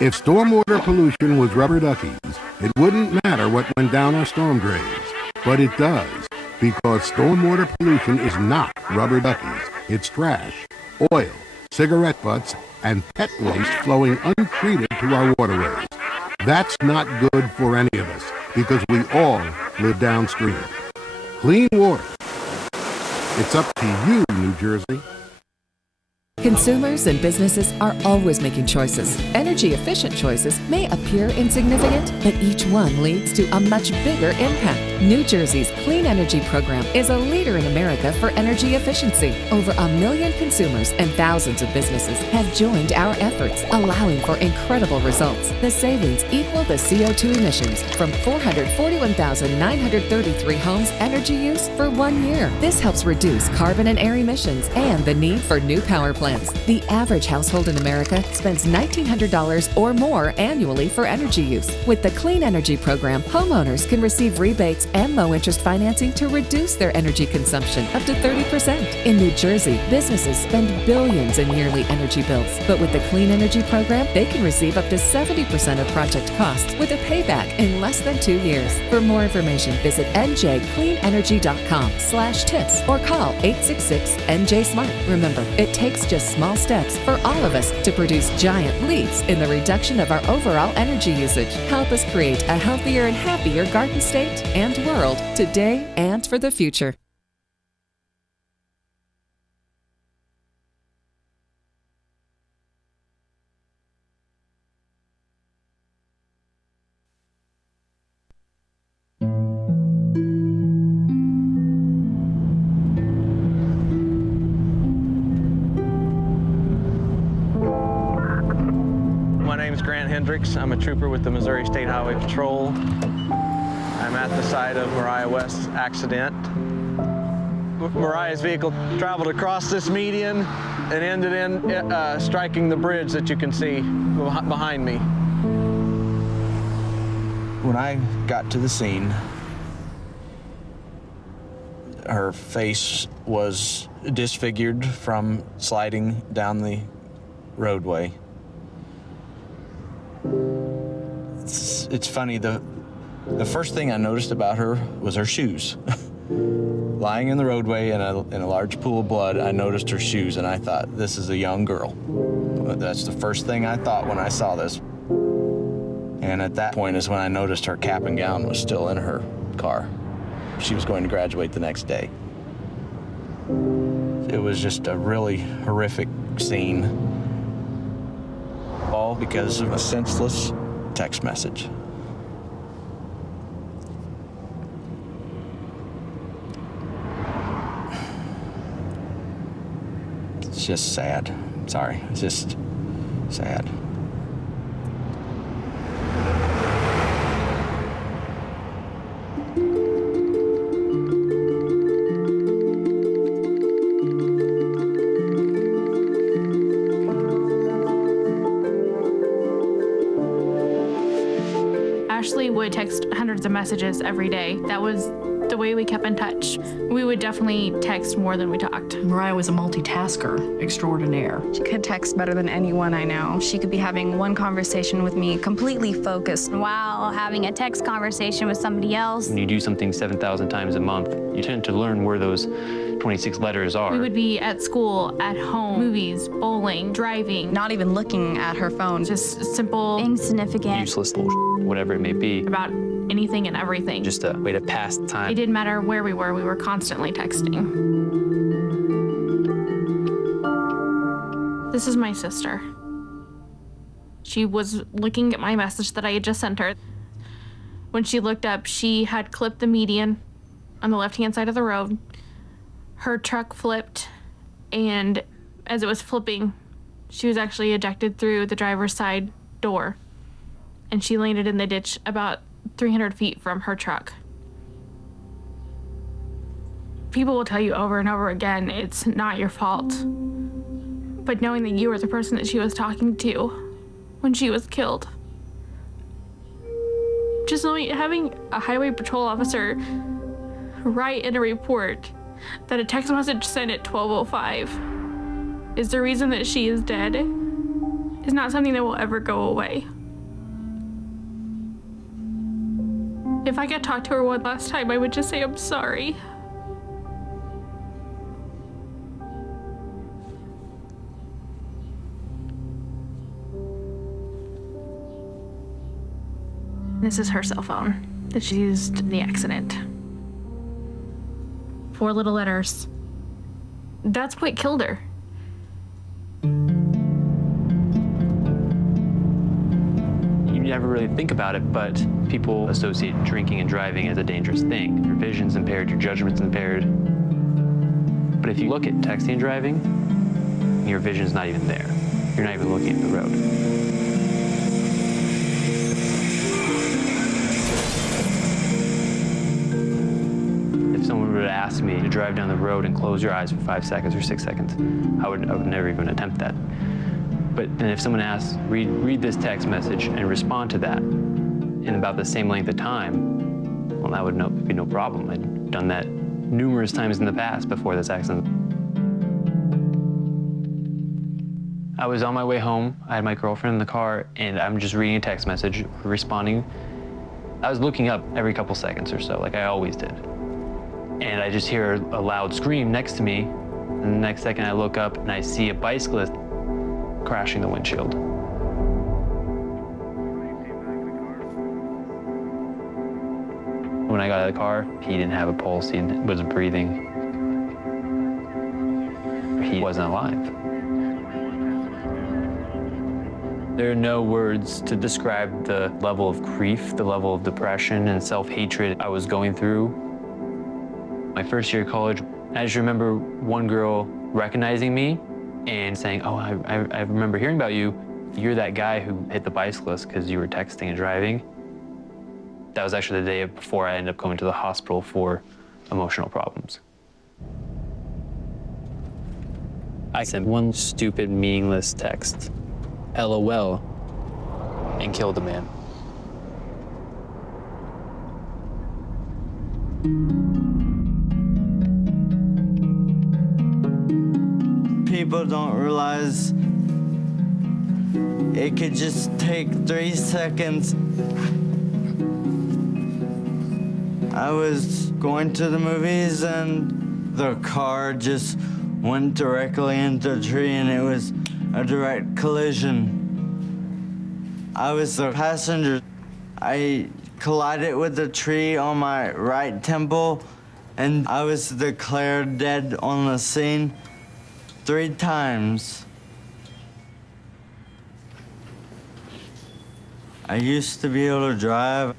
If stormwater pollution was rubber duckies, it wouldn't matter what went down our storm drains. But it does, because stormwater pollution is not rubber duckies. It's trash, oil, cigarette butts, and pet waste flowing untreated to our waterways. That's not good for any of us, because we all live downstream. Clean water. It's up to you, New Jersey. Consumers and businesses are always making choices. Energy-efficient choices may appear insignificant, but each one leads to a much bigger impact. New Jersey's Clean Energy Program is a leader in America for energy efficiency. Over 1 million consumers and thousands of businesses have joined our efforts, allowing for incredible results. The savings equal the CO2 emissions from 441,933 homes' energy use for 1 year. This helps reduce carbon and air emissions and the need for new power plants. The average household in America spends $1,900 or more annually for energy use. With the Clean Energy Program, homeowners can receive rebates and low-interest financing to reduce their energy consumption up to 30%. In New Jersey, businesses spend billions in yearly energy bills. But with the Clean Energy Program, they can receive up to 70% of project costs with a payback in less than 2 years. For more information, visit njcleanenergy.com/tips or call 866-NJ-SMART. Remember, it takes just small steps for all of us to produce giant leaps in the reduction of our overall energy usage. Help us create a healthier and happier Garden State and world today and for the future. I'm a trooper with the Missouri State Highway Patrol. I'm at the site of Mariah West's accident. Mariah's vehicle traveled across this median and ended in striking the bridge that you can see behind me. When I got to the scene, her face was disfigured from sliding down the roadway. It's funny, the first thing I noticed about her was her shoes. Lying in the roadway in a large pool of blood, I noticed her shoes and I thought, this is a young girl. That's the first thing I thought when I saw this. And at that point is when I noticed her cap and gown was still in her car. She was going to graduate the next day. It was just a really horrific scene. All because of a senseless text message. It's just sad. Sorry, it's just sad. Ashley would text hundreds of messages every day. That was the way we kept in touch. We would definitely text more than we talked. Mariah was a multitasker extraordinaire. She could text better than anyone I know. She could be having one conversation with me, completely focused, while having a text conversation with somebody else. When you do something 7,000 times a month, you tend to learn where those 26 letters are. We would be at school, at home, movies, bowling, driving. Not even looking at her phone. Just simple, insignificant, useless bullshit, whatever it may be. About anything and everything. Just a way to pass the time. It didn't matter where we were constantly texting. This is my sister. She was looking at my message that I had just sent her. When she looked up, she had clipped the median on the left-hand side of the road. Her truck flipped, and as it was flipping, she was actually ejected through the driver's side door, and she landed in the ditch about 300 feet from her truck. People will tell you over and over again, it's not your fault. But knowing that you were the person that she was talking to when she was killed, just knowing, having a highway patrol officer write in a report that a text message sent at 12:05 is the reason that she is dead is not something that will ever go away. If I could talk to her one last time, I would just say I'm sorry. This is her cell phone that she used in the accident. 4 little letters. That's what killed her. You never really think about it, but people associate drinking and driving as a dangerous thing. Your vision's impaired, your judgment's impaired. But if you look at texting and driving, your vision's not even there. You're not even looking at the road. If someone were to ask me to drive down the road and close your eyes for 5 seconds or 6 seconds, I would never even attempt that. But then if someone asks, read this text message and respond to that in about the same length of time, well, that would be no problem. I'd done that numerous times in the past before this accident. I was on my way home. I had my girlfriend in the car, and I'm just reading a text message, responding. I was looking up every couple seconds or so, like I always did. And I just hear a loud scream next to me, and the next second I look up and I see a bicyclist crashing the windshield. When I got out of the car, he didn't have a pulse, he wasn't breathing. He wasn't alive. There are no words to describe the level of grief, the level of depression and self-hatred I was going through. My first year of college, I just remember one girl recognizing me and saying, oh, I remember hearing about you. You're that guy who hit the bicyclist because you were texting and driving. That was actually the day before I ended up going to the hospital for emotional problems. I sent one stupid, meaningless text, LOL, and killed the man. People don't realize it could just take 3 seconds. I was going to the movies and the car just went directly into a tree and it was a direct collision. I was the passenger. I collided with the tree on my right temple and I was declared dead on the scene 3 times. I used to be able to drive.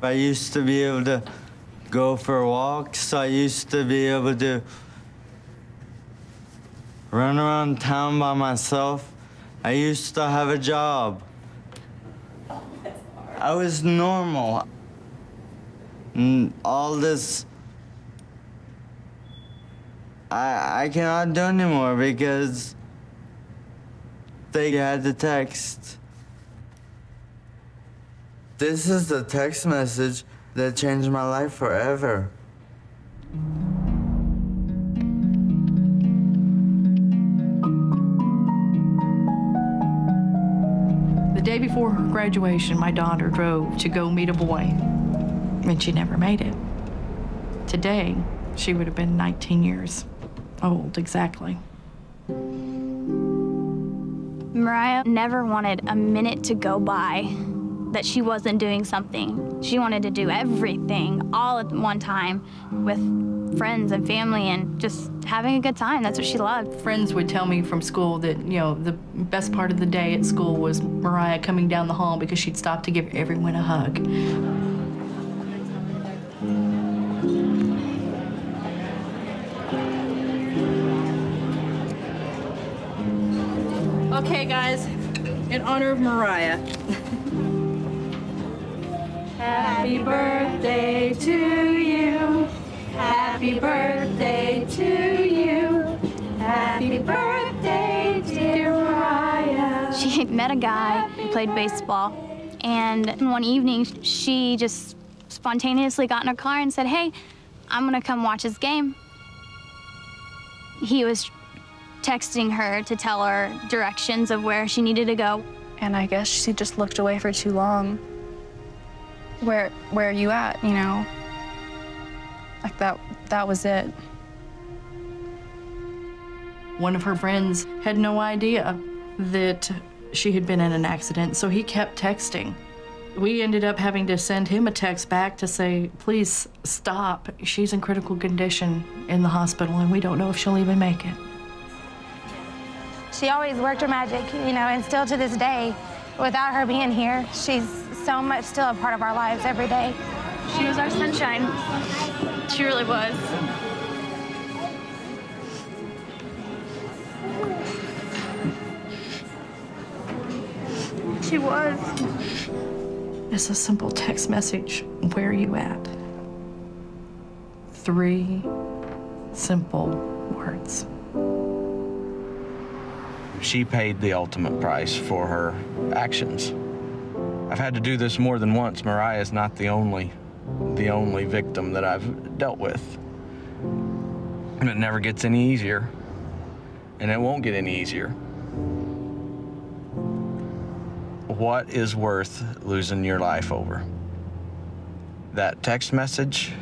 I used to be able to go for walks. I used to be able to run around town by myself. I used to have a job. I was normal. And all this, I cannot do anymore because they had the text. This is the text message that changed my life forever. The day before her graduation, my daughter drove to go meet a boy, and she never made it. Today, she would have been 19 years old, exactly. Mariah never wanted a minute to go by that she wasn't doing something. She wanted to do everything all at one time with friends and family and just having a good time. That's what she loved. Friends would tell me from school that, you know, the best part of the day at school was Mariah coming down the hall because she'd stop to give everyone a hug. Okay, guys, in honor of Mariah. Happy birthday to you. Happy birthday to you. Happy birthday, dear Mariah. She met a guy who played baseball, and one evening she just spontaneously got in her car and said, hey, I'm gonna come watch his game. He was texting her to tell her directions of where she needed to go. And I guess she just looked away for too long. where are you at, you know? Like that was it. One of her friends had no idea that she had been in an accident, so he kept texting. We ended up having to send him a text back to say, please stop. She's in critical condition in the hospital, and we don't know if she'll even make it. She always worked her magic, you know, and still to this day, without her being here, she's so much still a part of our lives every day. She was our sunshine. She really was. She was. It's a simple text message. Where are you at? 3 simple words. She paid the ultimate price for her actions. I've had to do this more than once. Mariah is not the only victim that I've dealt with. And it never gets any easier. And it won't get any easier. What is worth losing your life over? That text message?